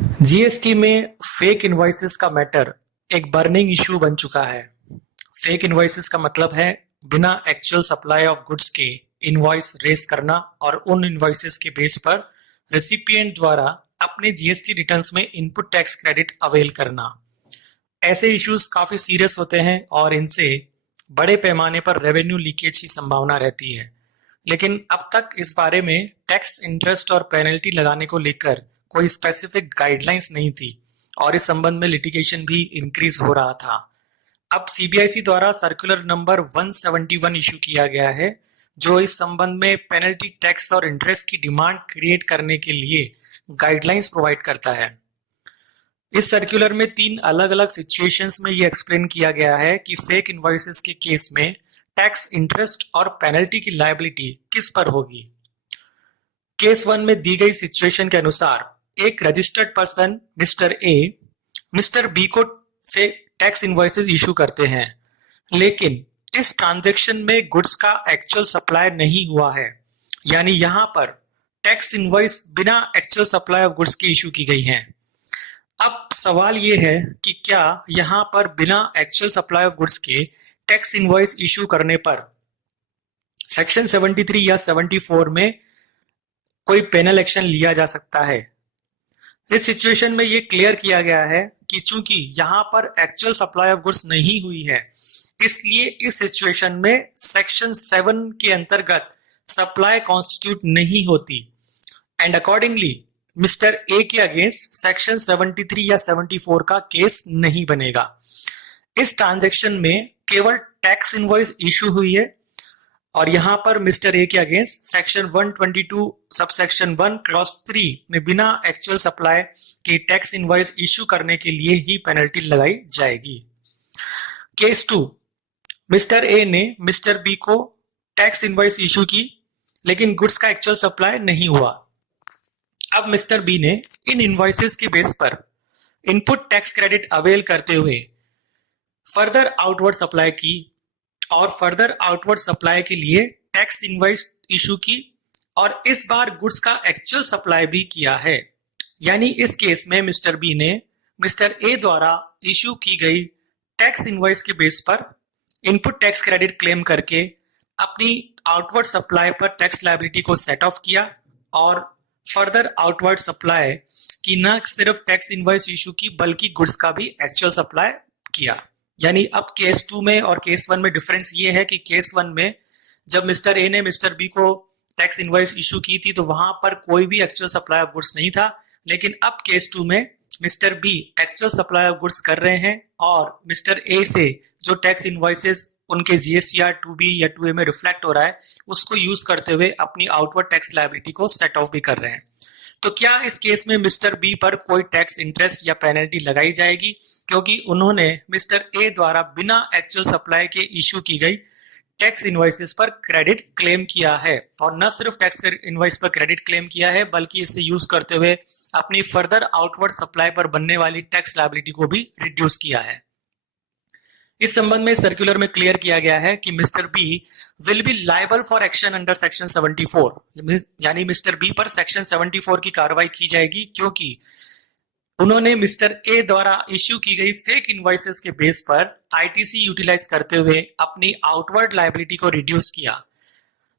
GST में fake invoices का matter एक बर्निंग इशू बन चुका है। फेक इनवॉइसेस का मतलब है बिना एक्चुअल सप्लाई ऑफ गुड्स के इनवॉइस रेस करना और उन इनवॉइसेस के बेस पर रेसिपिएंट द्वारा अपने जीएसटी रिटर्न्स में इनपुट टैक्स क्रेडिट अवेल करना। ऐसे इश्यूज काफी सीरियस होते हैं और इनसे बड़े पैमाने पर रेवेन्यू लीकेज की संभावना रहती है। लेकिन अब तक इस बारे में टैक्स इंटरेस्ट और पेनल्टी लगाने को लेकर कोई स्पेसिफिक गाइडलाइंस नहीं थी और इस संबंध में लिटिगेशन भी इंक्रीज हो रहा था। अब सीबीआईसी द्वारा सर्कुलर नंबर 171 इशू किया गया है, जो इस संबंध में पेनल्टी टैक्स और इंटरेस्ट की डिमांड क्रिएट करने के लिए गाइडलाइंस प्रोवाइड करता है। इस सर्कुलर में 3 अलग-अलग सिचुएशंस में ये एक्सप्लेन किया गया है कि फेक इनवॉइसेस के केस में टैक्स, इंटरेस्ट और पेनल्टी की लायबिलिटी किस पर होगी। केस 1 में दी गई सिचुएशन के अनुसार एक registered person mister A mister B को टैक्स इनवॉइसेस इशू करते हैं, लेकिन इस ट्रांजैक्शन में गुड्स का एक्चुअल सप्लाई नहीं हुआ है, यानी यहां पर टैक्स इनवॉइस बिना एक्चुअल सप्लाई ऑफ गुड्स के इशू की गई हैं। अब सवाल ये है कि क्या यहां पर बिना एक्चुअल सप्लाई ऑफ गुड्स के टैक्स इनवॉइस इशू करने पर सेक्शन 73 या 74 में कोई पेनल एक्शन लिया जा सकता है। इस सिचुएशन में ये क्लियर किया गया है कि चूंकि यहां पर एक्चुअल सप्लाई ऑफ गुड्स नहीं हुई है, इसलिए इस सिचुएशन में सेक्शन 7 के अंतर्गत सप्लाई कॉन्स्टिट्यूट नहीं होती एंड अकॉर्डिंगली मिस्टर ए के अगेंस्ट सेक्शन 73 या 74 का केस नहीं बनेगा। इस ट्रांजैक्शन में केवल टैक्स इनवॉइस इशू हुई है और यहां पर मिस्टर ए के अगेंस्ट सेक्शन 122 सबसेक्शन 1 क्लॉज 3 में बिना एक्चुअल सप्लाई के टैक्स इनवॉइस इशू करने के लिए ही पेनल्टी लगाई जाएगी। केस 2, मिस्टर ए ने मिस्टर बी को टैक्स इनवॉइस इशू की, लेकिन गुड्स का एक्चुअल सप्लाई नहीं हुआ। अब मिस्टर बी ने इन इनवॉइसेस के बेस पर इनपुट टैक्स क्रेडिट अवेल करते हुए फर्दर आउटवर्ड सप्लाई की और फर्दर आउटवर्ड सप्लाई के लिए टैक्स इनवॉइस इशू की और इस बार गुड्स का एक्चुअल सप्लाई भी किया है। यानी इस केस में मिस्टर बी ने मिस्टर ए द्वारा इशू की गई टैक्स इनवॉइस के बेस पर इनपुट टैक्स क्रेडिट क्लेम करके अपनी आउटवर्ड सप्लाई पर टैक्स लायबिलिटी को सेट ऑफ किया और फर्दर आउटवर्ड सप्लाई की न सिर्फ टैक्स इनवॉइस इशू की बल्कि गुड्स का भी एक्चुअल सप्लाई किया। यानी अब केस 2 में और केस 1 में डिफरेंस ये है कि केस 1 में जब मिस्टर ए ने मिस्टर बी को टैक्स इनवॉइस इशू की थी तो वहां पर कोई भी एक्चुअल सप्लाई ऑफ गुड्स नहीं था, लेकिन अब केस 2 में mister B actual supply of goods कर रहे हैं और मिस्टर ए से जो टैक्स इनवॉइसेस उनके जीएसटीआर 2B या 2A में रिफ्लेक्ट हो रहा है उसको यूज करते हुए अपनी आउटवर्ड टैक्स लायबिलिटी को सेट ऑफ भी कर रहे हैं। तो क्या इस केस में मिस्टर बी पर कोई टैक्स इंटरेस्ट या पेनल्टी लगाई जाएगी, क्योंकि उन्होंने मिस्टर ए द्वारा बिना एक्चुअल सप्लाई के इशू की गई टैक्स इनवॉइसेस पर क्रेडिट क्लेम किया है और न सिर्फ टैक्स इनवॉइस पर क्रेडिट क्लेम किया है बल्कि इसे यूज करते हुए अपनी फर्दर आउटवर्ड सप्लाई पर बनने वाली टैक्स लायबिलिटी को भी रिड्यूस किया है। इस संबंध में सर्कुलर में क्लियर किया गया है कि mister B will be liable for action under section 74, यानी मिस्टर बी पर सेक्शन 74 की कार्रवाई की जाएगी क्योंकि उन्होंने मिस्टर ए द्वारा इश्यू की गई फेक इनवॉइसेस के बेस पर आईटीसी यूटिलाइज करते हुए अपनी आउटवर्ड लायबिलिटी को रिड्यूस किया।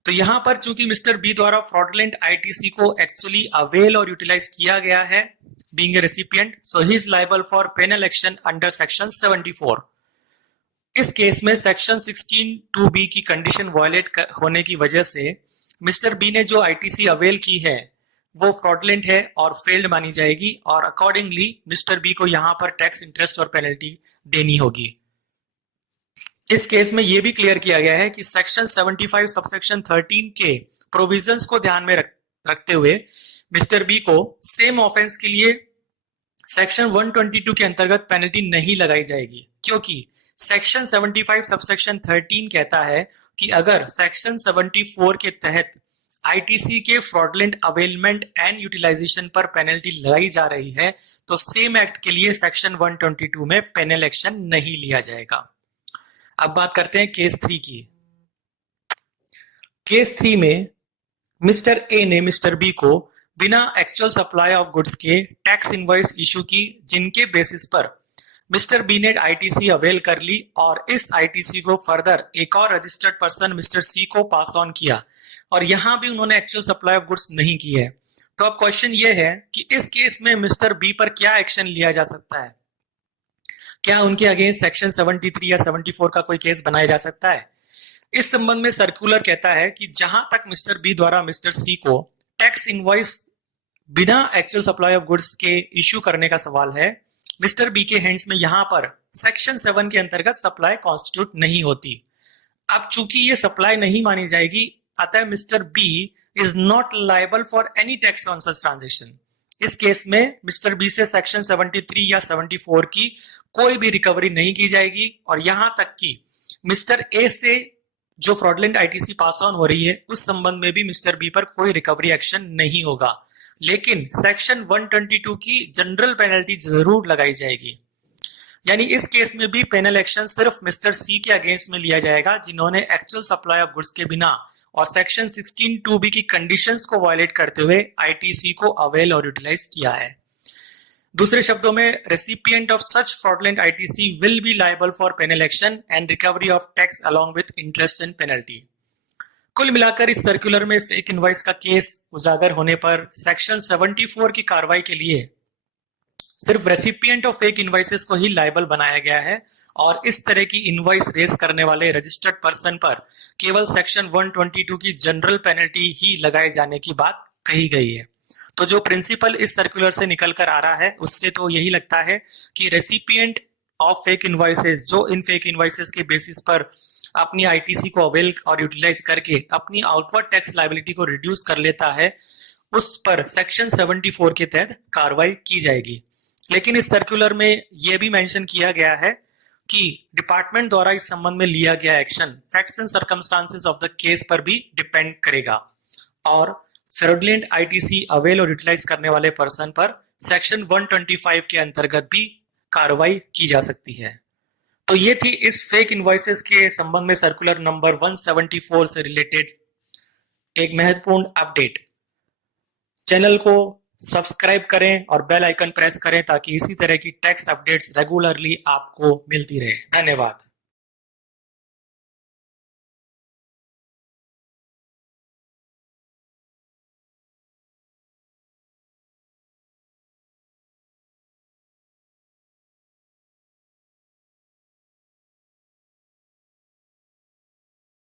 तो यहां पर चूंकि मिस्टर बी द्वारा फ्रॉडलेंट आईटीसी को एक्चुअली अवेल और यूटिलाइज किया गया है being a recipient, so he is liable for penal action under section 74। इस केस में सेक्शन 16(2)(b) की कंडीशन वायलेट होने की वजह से मिस्टर बी ने जो आईटीसी अवेल की है वो फ्रॉडलेंट है और फेल्ड मानी जाएगी और अकॉर्डिंगली मिस्टर बी को यहां पर टैक्स इंटरेस्ट और पेनल्टी देनी होगी। इस केस में यह भी क्लियर किया गया है कि सेक्शन 75 सबसेक्शन 13 के प्रोविजंस को ध्यान में रखते हुए मिस्टर बी को सेम ऑफेंस के लिए सेक्शन 122 के अंतर्गत पेनल्टी नहीं लगाई जाएगी, क्योंकि सेक्शन 75 सबसेक्शन 13 कहता है कि अगर सेक्शन 74 के तहत आईटीसी के फ्रॉडलेंट अवेलमेंट एंड यूटिलाइजेशन पर पेनल्टी लगाई जा रही है तो सेम एक्ट के लिए सेक्शन 122 में पेनल एक्शन नहीं लिया जाएगा। अब बात करते हैं केस 3 की। केस 3 में मिस्टर ए ने मिस्टर बी को बिना एक्चुअल सप्लाई ऑफ गुड्स के टैक्स इनवॉइस इशू की, जिनके बेसिस पर मिस्टर बी ने आईटीसी अवेल कर ली और इस आईटीसी को फर्दर एक और रजिस्टर्ड पर्सन मिस्टर सी को पास ऑन किया और यहां भी उन्होंने एक्चुअल सप्लाई ऑफ गुड्स नहीं की है। तो अब क्वेश्चन ये है कि इस केस में मिस्टर बी पर क्या एक्शन लिया जा सकता है? क्या उनके अगेंस्ट सेक्शन 73 या 74 का कोई केस बनाया जा सकता है? इस संबंध में सर्कुलर कहता है कि जहां तक मिस्टर बी द्वारा मिस्टर सी को टैक्स इनवॉइस बिना एक्चुअल सप्लाई ऑफ गुड्स के इश्यू करने का सवाल है, मिस्टर बी के हैंड्स में यहां पर सेक्शन 7 के अंतर्गत सप्लाई कॉन्स्टिट्यूट नहीं होती। अब चूंकि ये सप्लाई नहीं मानी जाएगी, अतः mister B is not liable for any tax on such transaction. इस केस में मिस्टर बी से सेक्शन 73 या 74 की कोई भी रिकवरी नहीं की जाएगी और यहां तक कि मिस्टर ए से जो फ्रॉडलेंट आईटीसी पास ऑन हो रही है उस संबंध में भी मिस्टर बी पर कोई रिकवरी एक्शन नहीं होगा, लेकिन सेक्शन 122 की जनरल पेनल्टी जरूर लगाई जाएगी। यानी इस केस में भी पेनल एक्शन सिर्फ मिस्टर सी के अगेंस्ट में लिया जाएगा जिन्होंने एक्चुअल सप्लाई ऑफ गुड्स के बिना और सेक्शन 16(2)(b) की कंडीशंस को वायलेट करते हुए आईटीसी को अवेल और यूटिलाइज किया है। दूसरे शब्दों में, recipient of such fraudulent ITC will be liable for penal action and recovery of tax along with interest and penalty. कुल मिलाकर इस सर्कुलर में फेक इनवॉइस का केस उजागर होने पर सेक्शन 74 की कार्रवाई के लिए सिर्फ रेसिपिएंट ऑफ फेक इनवॉइसेस को ही लायबल बनाया गया है और इस तरह की इनवॉइस रेस करने वाले रजिस्टर्ड पर्सन पर केवल सेक्शन 122 की जनरल पेनल्टी ही लगाए जाने की बात कही गई है। तो जो प्रिंसिपल इस सर्कुलर से निकल कर आ रहा है उससे तो यही लगता है कि रेसिपिएंट ऑफ फेक इनवॉइसेस जो इन फेक इनवॉइसेस के बेसिस पर अपनी आईटीसी को अवेल और यूटिलाइज करके अपनी आउटवर्ड टैक्स लायबिलिटी को रिड्यूस कर लेता है, उस पर सेक्शन 74 के तहत कार्रवाई की जाएगी। लेकिन इस सर्कुलर में यह भी मेंशन किया गया है कि डिपार्टमेंट द्वारा इस संबंध में लिया गया action facts and circumstances of the case पर भी डिपेंड करेगा और फ्रॉडलेंट आईटीसी अवेल और यूटिलाइज करने वाले पर्सन पर सेक्शन 125 के अंतर्गत भी कार्रवाई की जा सकती है। तो ये थी इस फेक इनवॉइसेस के संबंध में सर्कुलर नंबर 174 से रिलेटेड एक महत्वपूर्ण अपडेट। चैनल को सब्सक्राइब करें और बेल आइकन प्रेस करें ताकि इसी तरह की टैक्स अपडेट्स रेगुलरली आपको मिलती रहे। धन्यवाद।